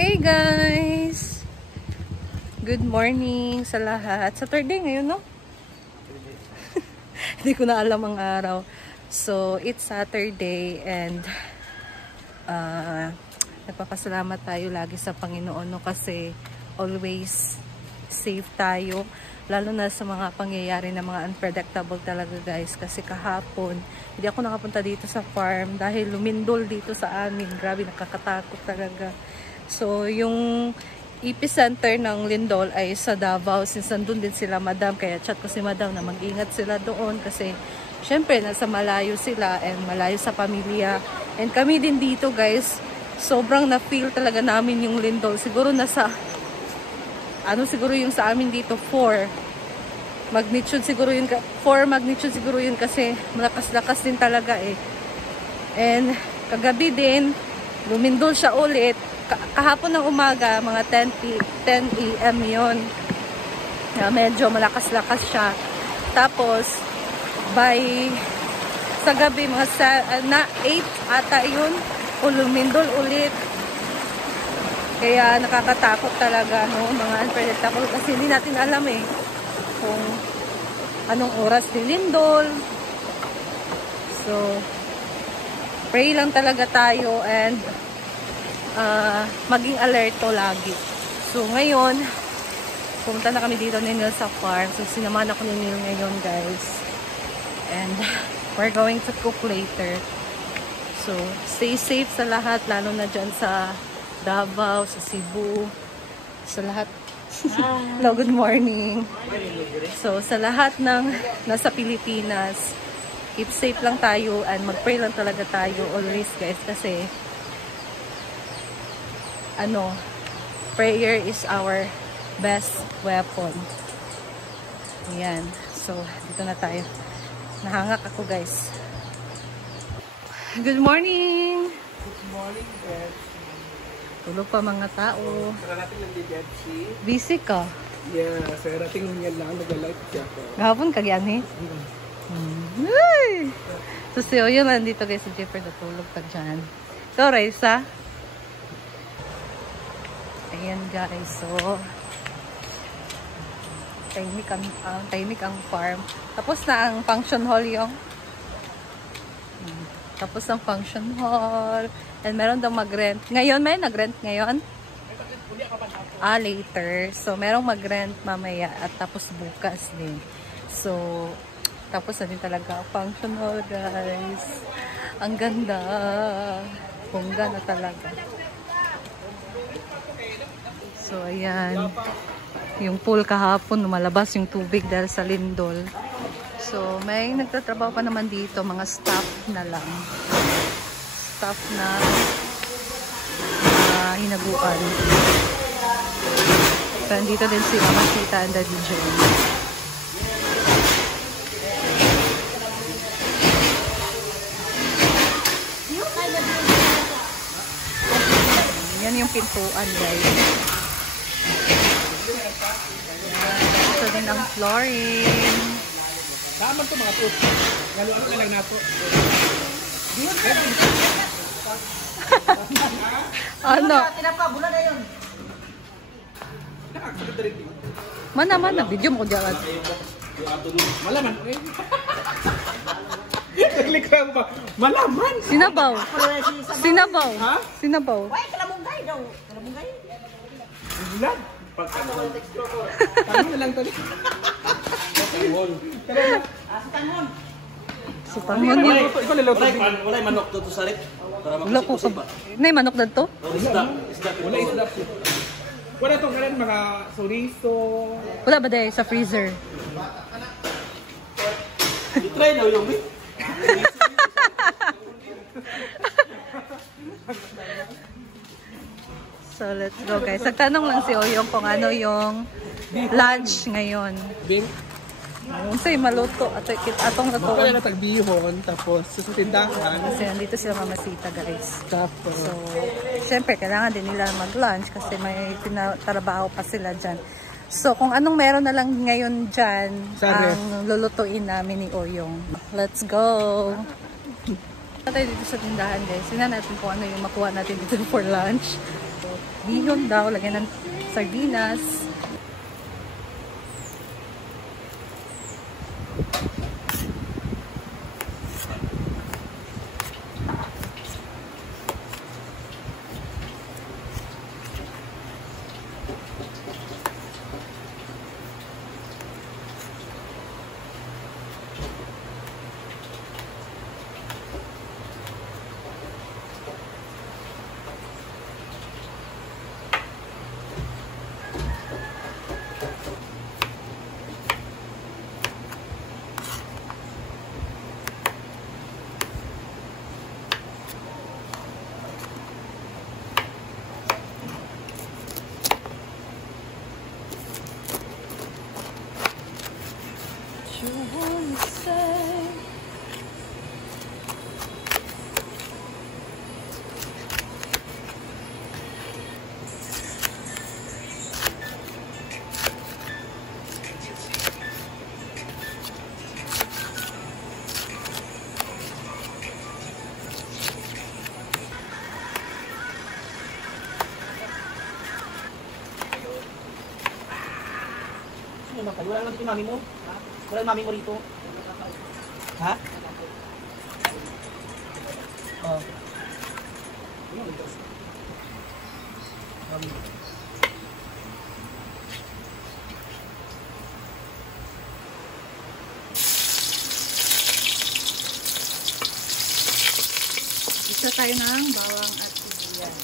Hey guys! Good morning sa lahat. Saturday ngayon, no? Hindi ko na alam ang araw. So, it's Saturday and nagpapasalamat tayo lagi sa Panginoon, no? Kasi always safe tayo. Lalo na sa mga pangyayari na mga unpredictable talaga, guys. Kasi kahapon, hindi ako nakapunta dito sa farm dahil lumindol dito sa amin. Grabe, nakakatakot talaga. So, yung epicenter ng lindol ay sa Davao. Since nandun din sila, madam. Kaya chat ko si madam na mag-ingat sila doon. Kasi, syempre, nasa malayo sila and malayo sa pamilya. And kami din dito, guys. Sobrang na-feel talaga namin yung lindol. Siguro nasa, siguro yung sa amin dito, 4 magnitude siguro yun. 4 magnitude siguro yun kasi malakas-lakas din talaga eh. And, kagabi din, lumindol siya ulit. Kahapon ng umaga, mga 10 a.m. yun. Medyo malakas-lakas siya. Tapos, sa gabi, mga 8 ata yun, lumindol ulit. Kaya nakakatakot talaga, no? Mga unpredictable. Kasi hindi natin alam eh, kung anong oras lilindol. So, pray lang talaga tayo and maging alerto lagi. So ngayon, pumunta na kami dito ni Neil sa farm. So sinamahan ako ni Neil ngayon, guys. And we're going to cook later. So stay safe sa lahat, lalo na dyan sa Davao, sa Cebu, sa lahat. Hello, good morning. So sa lahat ng nasa Pilipinas, keep safe lang tayo and mag-pray lang talaga tayo always, guys. Kasi prayer is our best weapon. Ayan. So, dito na tayo. Nahangak ako, guys. Good morning! Good morning, Betsy. Tulog pa mga tao. Sararating lang di Betsy. Busy ka? Yeah, sararating lang yan lang. Nag-light siya ko. Gahapon ka yan eh? Ay! So, si Oyo nandito, guys, sa Jeffer. Natulog ka dyan. Ito, Raisa. Ayan, guys. So, tahimik ang farm. Tapos na ang function hall yung. Tapos ang function hall. And meron daw mag-rent. Ngayon, may nag-rent ngayon? Later. So, merong mag-rent mamaya at tapos bukas din. So, tapos na din talaga ang function hall, guys. Ang ganda. Bongga na talaga. So, ayan. Yung pool kahapon, lumalabas yung tubig dahil sa lindol. So, may nagtatrabaho pa naman dito. Mga staff na lang. Staff na hinaguan. So, andito din si Mama Sita and Daddy John. Yan yung pintuan, guys. Ito din ang flooring. Tama to mga puto. Galuan ka lang nato. Ano? Tinapabula na yun. Mana, video mo ko dyan. Malaman. Naglik lang ba? Malaman. Sinabaw. Sinabaw. Ha? Sinabaw. Why, kalamunggay daw. Kalamunggay. Bulan. Tama na lang to. Tangon. Sutangon yun. Ikaw lalaw to. Walay manok to sarik. Wala ko ka. Nay, manok na to? Isda. Wala isda. Wala to kanan mga soriso. Wala ba dahil sa freezer? I-try daw yung meat. So, let's go, guys. Nagtanong lang si Oyong kung ano yung lunch ngayon. Bing. Unsay maluto atong Baka natuon. na tagbihon, tapos sa tindahan. Kasi nandito sila Mamasita, guys. Tapos, So, syempre, kailangan din nila mag-lunch kasi may trabaho pa sila dyan. So, kung anong meron na lang ngayon dyan, ang lulutuin namin ni Oyong. Let's go! Tayo dito sa tindahan, guys. Tingnan natin kung ano yung makuha natin dito for lunch. So, bihon daw, lagyan ng sardinas. Wala lang dito yung mami mo. Wala yung mami mo rito. Ha? Oh. Isa tayo ng bawang at sibuyas.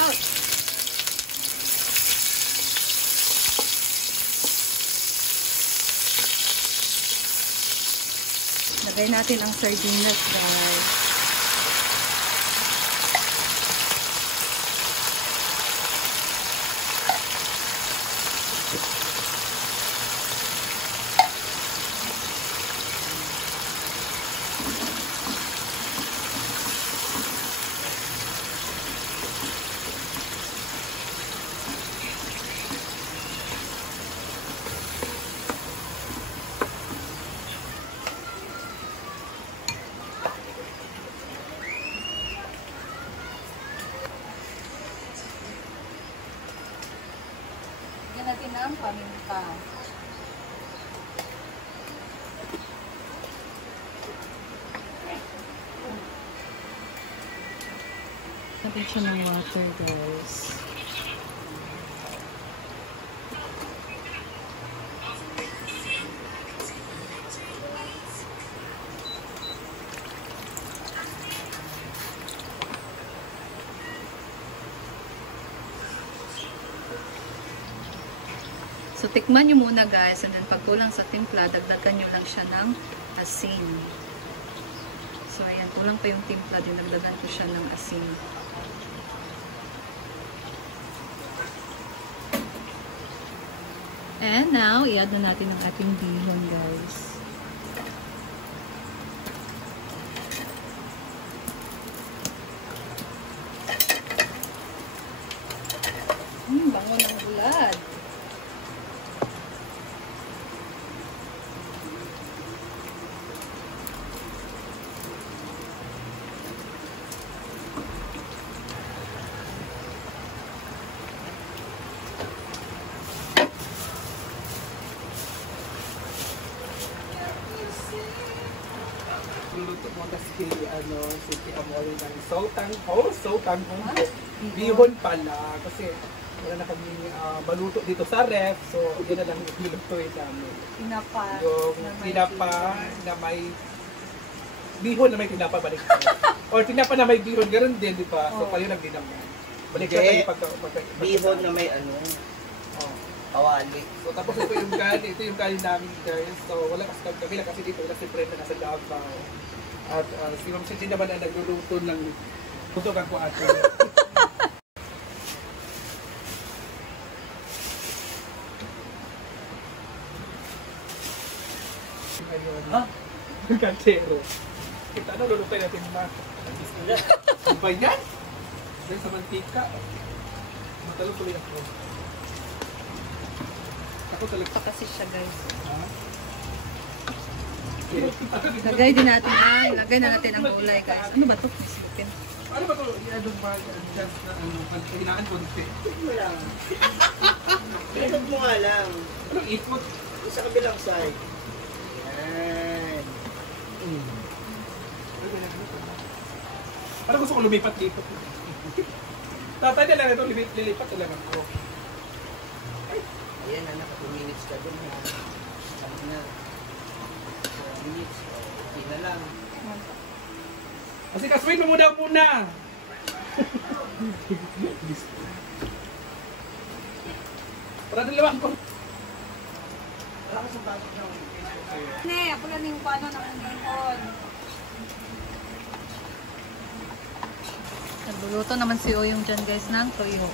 Out! Lagay natin ang sardinas, guys. Lagyan natin ng paminta. Lagyan siya ng water, guys. So, tikman nyo muna, guys. And then, pag kulang sa timpla, dagdagan nyo lang siya ng asin. So, ayan. Kulang pa yung timpla. Dinagdagan ko siya ng asin. And now, i-add na natin ang ating bihon, guys. Bango ng bulad. Luluto mo kasi si Amore ng sultan bihon pala kasi wala na kami maluto dito sa ref, so yun na lang ilulutuin namin. Tinapa. Yung tinapa na may bihon na may tinapa balik. Or tinapa na may bihon, ganoon din, di ba? So payo nagdinaman. Balik na tayo pagka Bihon na may kawali. So tapos ito yung kanin namin, guys. So wala kasi kasi dito wala si Brenda nasa Davao. At si Ma'am Chichi naman ang nagluluto ng busog ako ato. Ayun. Ha? Kantero. Kita na lulutuin natin ma. Ano ba yan? Dahil sa mantika. Matalo tuloy ako. Ako talaga. Ito kasi siya, guys. Ha? Lagay din natin, lagay na natin ang gulay guys. Ano ba to? Sipin. Ano ba ito? Iadong ba? Chance na ano, pagkahinaan ko dito. Mo lang. Ikot mo nga lang. Anong ikot? Sa kabilang side. Yan. Parang gusto ko lumipat dito. Tatay na lang ito, lilipat talaga ako. Ayan, anak, 2 minutes ka dun ha. Sabi na. 2 minutes. Okay na lang. Kasi kaswin mo muna. Para dalawang ko. Wala ko sa bakit na. Ne, ako lang yung paano ng bihon. Nagluluto naman si Oyong dyan guys ng toyo.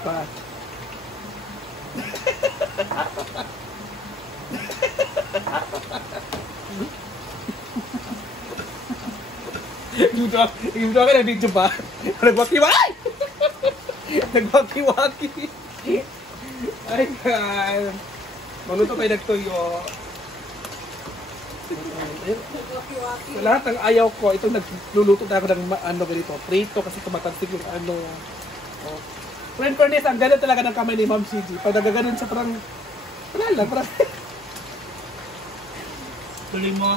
Pa. Yung ka na video ba? Nagwaki-waki! Nagwaki-waki! Ay, God! Maluto kayo nagtuyo. Sa lahat ng ayaw ko, itong nagluluto na ako ng ano ganito, prito kasi tumatansik yung ano. Oh. Friend Furnace, ang gano'n talaga ng kamay ni Ma'am CG. Pag nagaganon siya parang, wala lang, parang... Tuloy mo.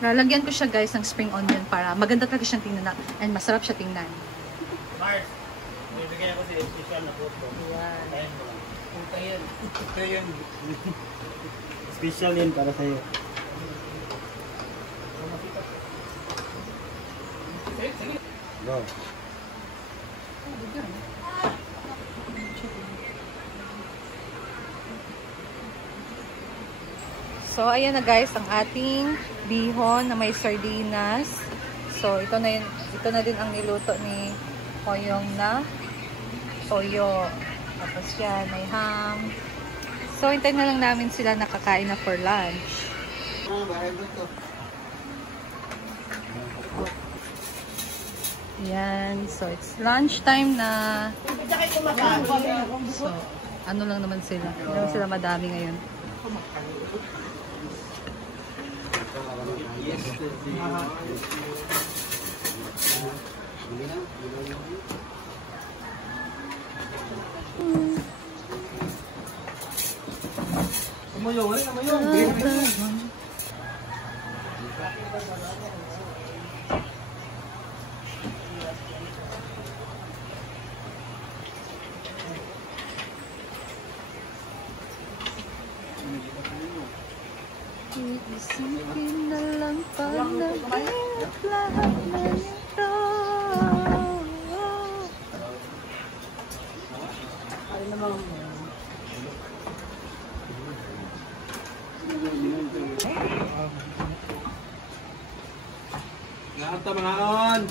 Lalagyan ko siya guys ng spring onion para maganda talaga siyang tingnan and masarap siya tingnan. Mars, bibigyan ako sa special na photo. Yan. Ayan mo lang. Punta yan. Ito yun. Special yun para sa'yo. Go. So, ayan na guys, ang ating bihon na may sardinas. So, ito na din ang niluto ni Oyong na toyo. Tapos yan, may ham. So, hintayin na lang namin sila nakakain na for lunch. Yan. So, it's lunch time na. So, ano lang naman sila. Hindi naman sila madami ngayon. Iisipin na lang panaginip lahat na nito. Ay naman. Lahat mga on!